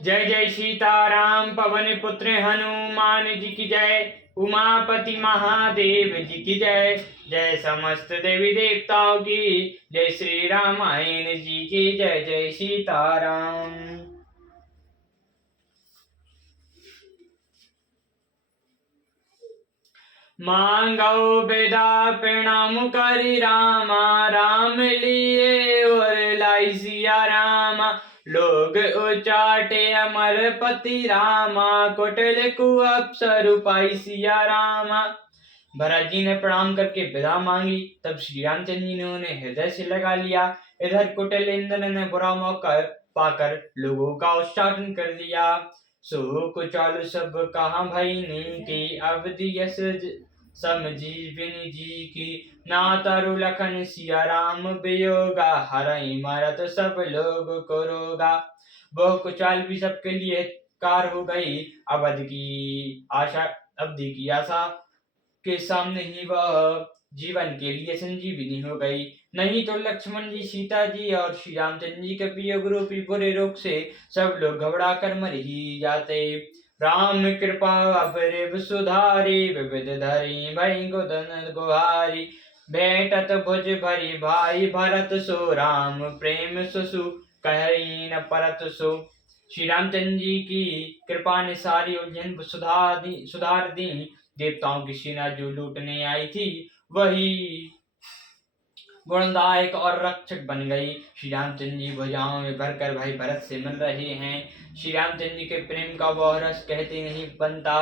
जय जय सीताराम पवन पुत्र हनुमान जी की जय। उमापति महादेव जी की जय। जय समस्त देवी देवताओं की जय। श्री रामायण जी की जय। जय सीताराम। मांगो बेदा प्रणाम करि रामा। राम लिए और लाई सिया रामा। लोग उचाटे अमर पति रामा। कोटल को अप्सर पाई सिया रामा। भरत जी ने प्रणाम करके विदा मांगी। तब श्री रामचंद्र जी ने उन्हें हृदय से लगा लिया। इधर कुटिल इंद्र ने बुरा मौका पाकर लोगों का उच्चाटन कर दिया। सो कुचाल सब कहा भई की अवधि यस समजीविनी जी की। ना तरु लखन सिया राम वियोगा। हरई मरत सब लोग को रोगा। वह कुचाल भी सबके लिए कार हो गई। अवधि की आशा के सामने ही वह जीवन के लिए संजीवनी हो गई। नहीं तो लक्ष्मण जी, सीता जी और श्री रामचंद्र जी के वियोग रूपी बुरे रोग से सब लोग घबरा कर मर ही जाते। राम कृपा अपरेव सुधारी। विविध धरी भई गोदन गुहारी। भेंटत भुज भरी भाई भरत सो। राम प्रेम सुसु कहीं न परत सो। श्री रामचंद्र जी की कृपा ने सारी उलझन सुधार दी। देवताओं की सेना जो लूटने आई थी वही गुणदायक और रक्षक बन गई। श्री रामचंद्र जी भुजाओं में भरकर भाई भरत से मिल रहे हैं। श्री रामचंद्र जी के प्रेम का वह रस कहते नहीं बनता।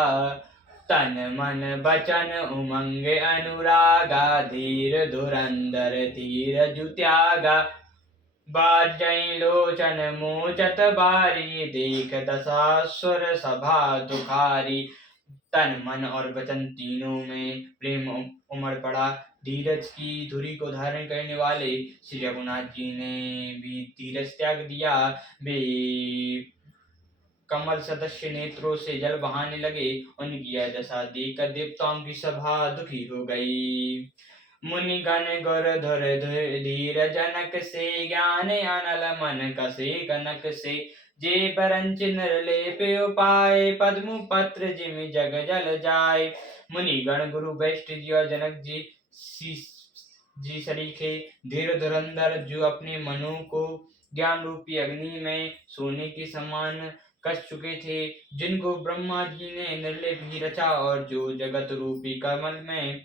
तन मन बचन उमंग अनुरागा। धीर धुरंधर धीर जुत्यागा। बाजई लोचन मोचत बारी। देख दशासुर सभा दुखारी। तन मन और वचन तीनों में प्रेम उमड़ पड़ा। धीरज की धुरी को धारण करने वाले श्री रघुनाथ जी ने भी धीरज त्याग दिया। वे कमल सदस्य नेत्रों से जल बहाने लगे। उनकी यह दशा देखकर देवताओं की सभा दुखी हो गई। मुनि गण गुर धुर धीर जनक से। ज्ञान अनल मन कसे कनक से। जे परंच नर लेपे उपाय। पद्म पत्र जिम जग जल जाय। मुनि गण गुरु वैष्ठ जी और जनक जी सरीखे धीर धुरंधर जो अपने मनु को ज्ञान रूपी अग्नि में सोने के समान कस चुके थे। जिनको ब्रह्मा जी ने निर्लेप ही रचा और जो जगत रूपी कमल में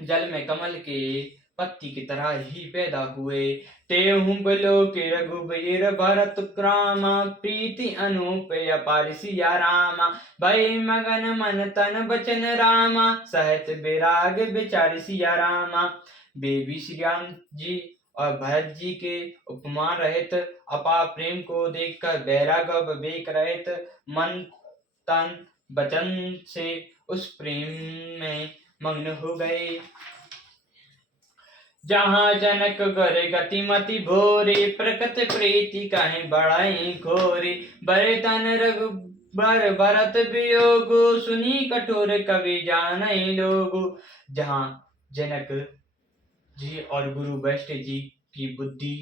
जल में कमल के पत्ती की तरह ही पैदा हुए। तेहु बलो के रघुबीर भरत रामा। प्रीति अनूप अपार सिया रामा। भई मगन मन तन बचन रामा। सहत विराग विचार सिया रामा। बेबी श्री राम जी और भरत जी के उपमा रहित अपार प्रेम को देखकर बैराग विवेक रहित मन तन वचन से उस प्रेम में मग्न हो गए। जहाँ जनक गर गतिमति भोरे। प्रकट प्रीति कहीं बढ़ाई घोरी। बरतन रघुबर भरत वियोगु। सुनी कठोर कवि जानई लोगु। जहाँ जनक जी और गुरु वैष्ठ जी की बुद्धि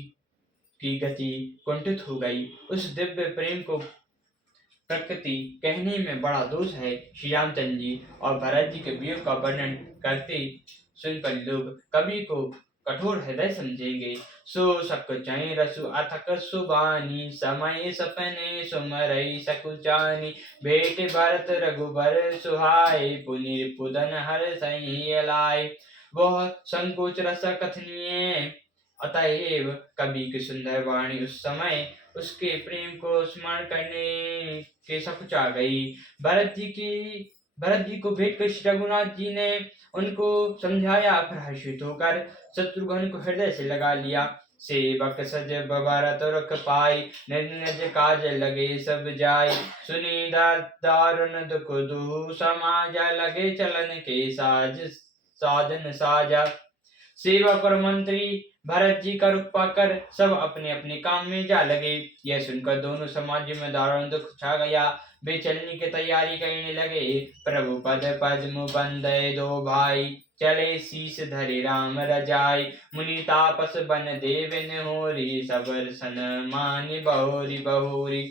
की गति कुंठित हो गई। उस दिव्य प्रेम को प्रकृति कहने में बड़ा दोष है। श्री रामचंद्र जी और भरत जी के वियोग का वर्णन करते सुनकर लोग कवि को कठोर हृदय समझेंगे। सो सक चै रसु अथक सुबानी। समय सपने सुमरई सकुचानी। भेट भरत रघुबर सुहाय। पुनि पुदन हर सही अलाय। वह संकोच रस कथनीय अतएव कवि की सुंदर वाणी उस समय उसके प्रेम को स्मरण करने के सकुचा गई। भरत जी को भेंट कर श्री रघुनाथ जी ने उनको समझाया। फिर हर्षित होकर शत्रुघ्न को हृदय से लगा लिया। सेवक सज भरत रख पाई। निज निज काज लगे सब जाय। सुनी दारुण दुख दुहु समाजा। लगे चलन के साधन साजा। सेवक और मंत्री भरत जी का रुख पाकर सब अपने अपने काम में जा लगे। यह सुनकर दोनों समाज में दारुण दुख छा गया। वे चलने की तैयारी करने लगे। प्रभु पद पद्म बंदे दो भाई। चले शीस धरे राम रजाई। मुनि तापस बन देव होरी। सबर सन मानि बहोरी बहोरी।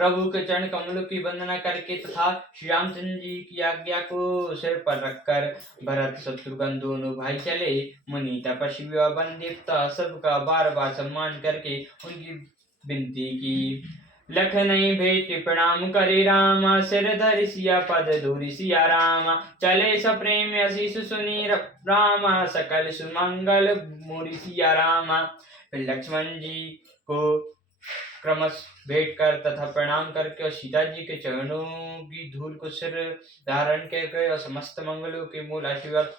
प्रभु के चरण कमलों की वंदना करके तथा श्री रामचंद्र जी की आज्ञा को सिर पर रखकर भरत शत्रुघ्न दोनों भाई चले। मुनि तपस्वी व वन देवता सबका बार बार सम्मान करके उनकी विनती की। लखनई भेट प्रणाम करे रामा, सिर धरि सिया पद धूरि सिया रामा। चले सप्रेम आशीष सुनी रामा, सकल सुमंगल मोरि सिया रामा। लक्ष्मण जी को क्रमश भेंट कर तथा प्रणाम करके और सीता जी के चरणों की धूल को सिर धारण करके और समस्त मंगलों के मूल आशीर्वाद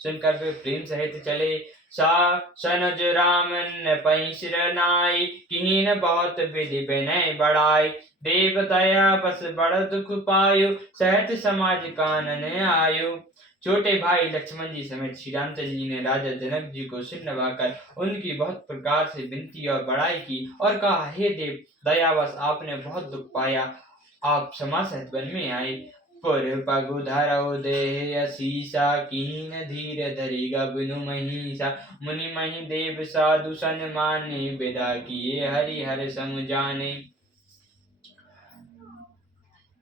सुनकर वे प्रेम सहित चले। सा सनज राम न पई सिर नाई, कीन बहुत विधि विनय बढ़ाई। देव दया बस बड़ दुख पायो, सहत समाज कानन आयो। छोटे भाई लक्ष्मण जी समेत श्री रामचंद्र जी ने राजा जनक जी को सिर नवाकर उनकी बहुत प्रकार से विनती और बड़ाई की और कहा, हे देव दयावश आपने बहुत दुख पाया, आप क्षमा सहित वन में आए। पुर पगु धरऊ देह असीसा, कीन धीर धरिगा बिनु महिषा। मुनि महि देव साधु सन माने, विदा किए हरि हर सम जाने।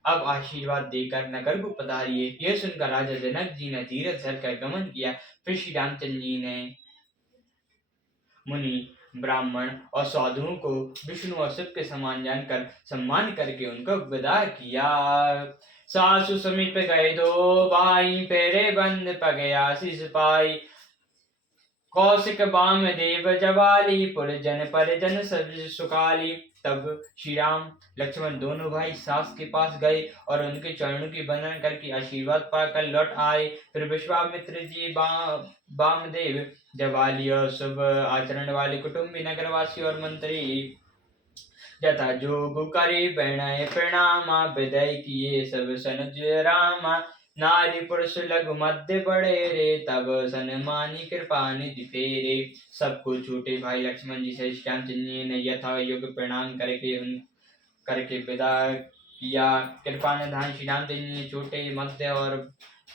अब आशीर्वाद देकर नगर को पधारिए। यह सुनकर राजा जनक जी ने धीरज धरकर गमन किया। फिर श्री रामचंद्र जी ने मुनि ब्राह्मण और साधुओं को विष्णु और शिव के समान जानकर सम्मान करके उनको विदा किया। सासु समीप गए दो भाई, फेरे बंद पगे आशीष पाई। कौशिक बाम देव जवाली, पुरजन परिजन सब सुखाली। तब श्री राम लक्ष्मण दोनों भाई सास के पास गए और उनके चरणों की वंदना करके आशीर्वाद पाकर लौट आए। फिर विश्वामित्र जी वामदेव जवाली और शुभ आचरण वाले कुटुंबी नगरवासी और मंत्री यथा जोग करे प्रणय प्रणामा, विदय किए सब सनज रामा। नारी पुरुष लघु मध्य बड़े रे, तब सन्मानी कृपा निधि फेरे। सबको छोटे भाई लक्ष्मण जी से श्री रामचंद्र जी ने यथा योग प्रणाम करके विदा किया। कृपा निधान श्री रामचंद्र जी ने छोटे मध्य और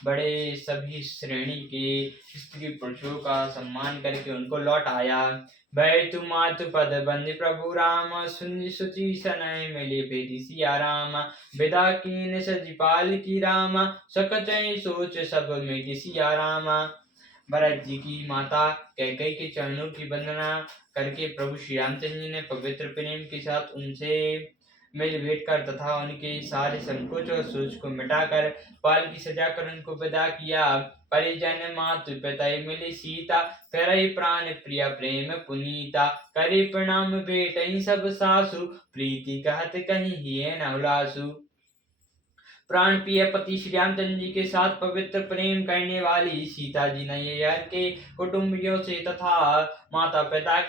बड़े सभी श्रेणी के स्त्री पुरुषों का सम्मान करके उनको लौट आया। बैतु मातु पद बंद प्रभु राम, सुनि सुचि सनय मिले भेदी सिया राम। विदा कीन सजीपाल की रामा, सकचय सोच सब मिट सिया रामा। भरत जी की माता कैकेयी के चरणों की वंदना करके प्रभु श्री रामचंद्र जी ने पवित्र प्रेम के साथ उनसे मिल भेंट कर तथा उनके सारे संकोच और सोच को मिटाकर पाल की सजाकर उनको विदा किया। परिजन मातु पिता मिली सीता, करई प्राण प्रिया प्रेम पुनीता। करे प्रणाम बेटई सब सासु, प्रीति कहत कहीं हिये न हुलासु। प्राण प्रिय पति श्री रामचंद्र जी के साथ पवित्र प्रेम करने वाली सीता जी नैयर के कुटुंबियों से तथा माता पिता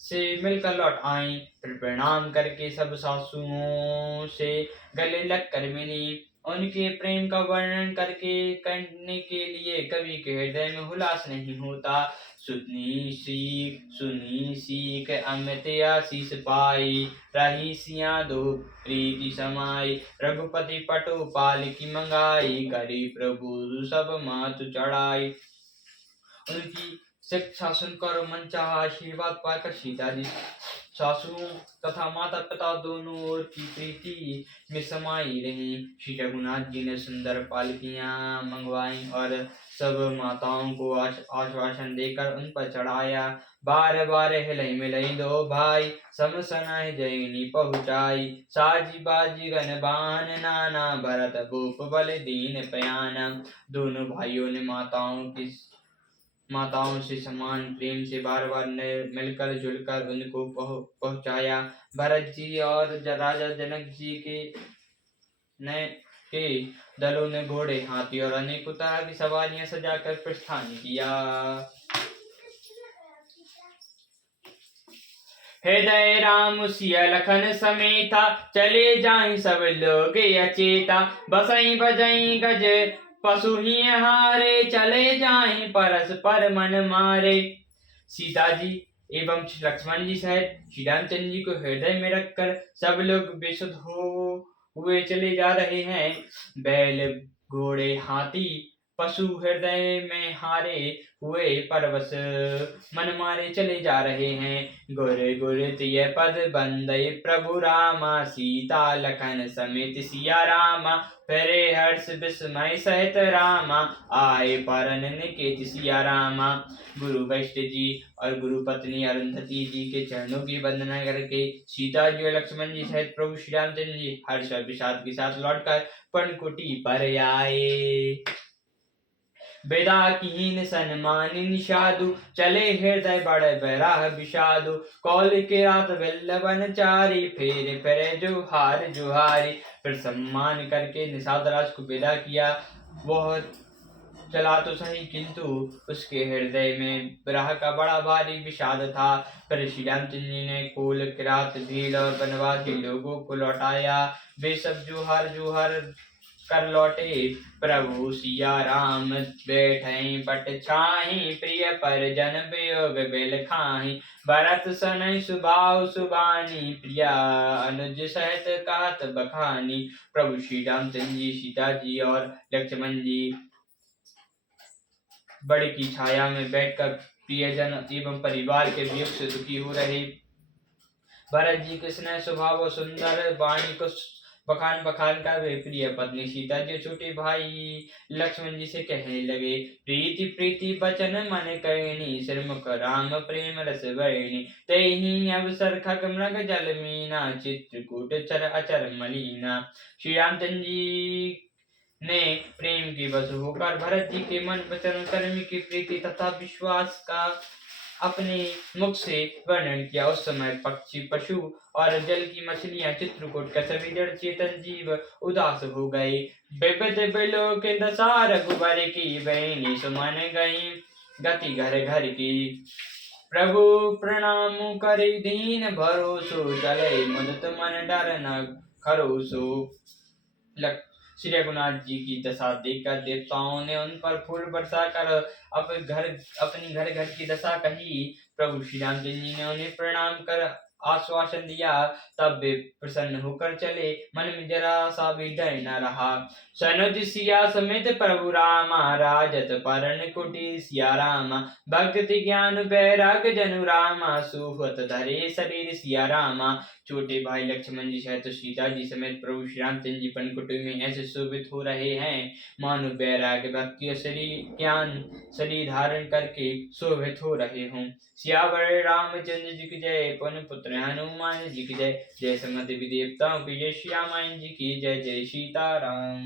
से मिलकर लौट आई। फिर प्रणाम करके सब सासुओं से गले लग कर मिली। उनके प्रेम का वर्णन करने के लिए कवि के हृदय में हुलास नहीं होता। सुनी सीख अमित आशीष पाई, रही सिया दो प्रीति समाई। रघुपति पटु पाल की मंगाई, करी प्रभु सब मातु चढ़ाई। उनकी शिक्षा सुनकर मनचाहा आशीर्वाद पाकर सीता जी सासुओं तथा माता पिता दोनों ओर की प्रीति में समाई रही। श्री रघुनाथ जी ने सुंदर पालकियां मंगवाई और सब माताओं को आश्वासन देकर उन पर चढ़ाया। बार बार हिलई मिलई दो भाई, समसनाय जयनी पहुँचाई। साजी बाजी गन बान नाना, भरत भूप बल दीन पयाना। दोनों भाइयों ने माताओं से समान प्रेम से बार बार मिलकर जुलकर उनको पहुंचाया। भरत जी और राजा जनक जी के दलों ने घोड़े हाथी और अनेकों तरह की सवारियां सजाकर प्रस्थान किया। हृदय राम सिया लखन समेता, चले जाई सब लोग अचेता। बसई बजई गज पशु ही हारे, चले जाए परस्पर मन मारे। सीता जी एवं लक्ष्मण जी सहित श्री रामचंद्र जी को हृदय में रखकर सब लोग बेसुध हुए चले जा रहे हैं। बैल घोड़े हाथी पशु हृदय में हारे हुए परवश, मन मारे चले जा रहे हैं। गुर गुर तिय पद बंदय प्रभु रामा, सीता लखन समेत सिया रामा, फेरे हर्ष विस्मय सहित रामा, आए परन निकेत सिया रामा। गुरु वशिष्ठ जी और गुरु पत्नी अरुंधति जी के चरणों की वंदना करके सीता जी और लक्ष्मण जी सहित प्रभु श्री रामचंद्र जी हर्ष और विषाद के साथ लौटकर पर्णकुटी पर आए। बेदा कीन सन्मानिन साधु, चले हृदय बड़ बराह विषादु, कौल के रात वल्लभन चारी, फेरे फेरे जुहार जुहारी। फिर सम्मान करके निषाद राज को विदा किया। वह चला तो सही, किंतु उसके हृदय में विरह का बड़ा भारी विषाद था। फिर श्री रामचंद्र जी ने कोल किरात भील और वनवासी लोगों को लौटाया। वे सब जुहार जुहार कर लौटे। प्रभु सिया राम बैठे पट छाही, प्रिय परिजन वियोग बिल खाही, भरत सनय सुभाव सुबानी, प्रिया अनुज सहित कहत बखानी। प्रभु श्री रामचंद्र जी, सीता जी और लक्ष्मण जी बड़े की छाया में बैठकर प्रियजन एवं परिवार के वियोग से दुखी हो रहे। भरत जी के स्नेह स्वभाव और सुंदर वाणी को बखान बखान कर वे प्रिय पत्नी सीता जी छोटे भाई लक्ष्मण जी से कहने लगे, प्रीति प्रीति बचन मन करनी, श्रीमुख राम प्रेम रस वर्णी, तेहि अवसर खग मृग जल मीना, चित्रकूट चर अचर मलीना। श्री रामचंद्र जी ने प्रेम की वशु होकर भरत जी के मन वचन कर्म की प्रीति तथा विश्वास का अपने मुख से वर्णन किया। उस समय पक्षी पशु और जल की मछलियां चित्रकूट का सभी जड़ चेतन जीव उदास हो गए। विविध बिलो के दशा रघुबर की, बहनी सुमन गई गति घर घर की। प्रभु प्रणाम करे दीन भरोसो, चले मुदित मन डर न खरोसो। श्री रघुनाथ जी की दशा देखकर देवताओं ने उन पर फूल बरसा कर अपनी घर घर की दशा कही। प्रभु श्री रामचंद्र जी ने उन्हें प्रणाम कर आश्वासन दिया। तब वे प्रसन्न होकर चले, मन में जरा सा भी डर न रहा। सनुज सिया समेत प्रभु रामा, राजत परन कुटी सिया रामा, भक्ति ज्ञान बैराग जनु रामा, सुहत धरे शरीर सिया रामा। छोटे भाई लक्ष्मण जी सहित सीता जी समेत प्रभु श्री रामचंद्र जी पर्णकुटी में ऐसे शोभित हो रहे हैं मानो बैराग भक्ति और शरीर ज्ञान शरीर धारण करके शोभित हो रहे हों। सियावर रामचंद्र जी की जय, पवन पुत्र हनुमान जी की जय। जय समस्त देवी देवताओं की जय, श्री रामायण जी की जय। जय सीताराम।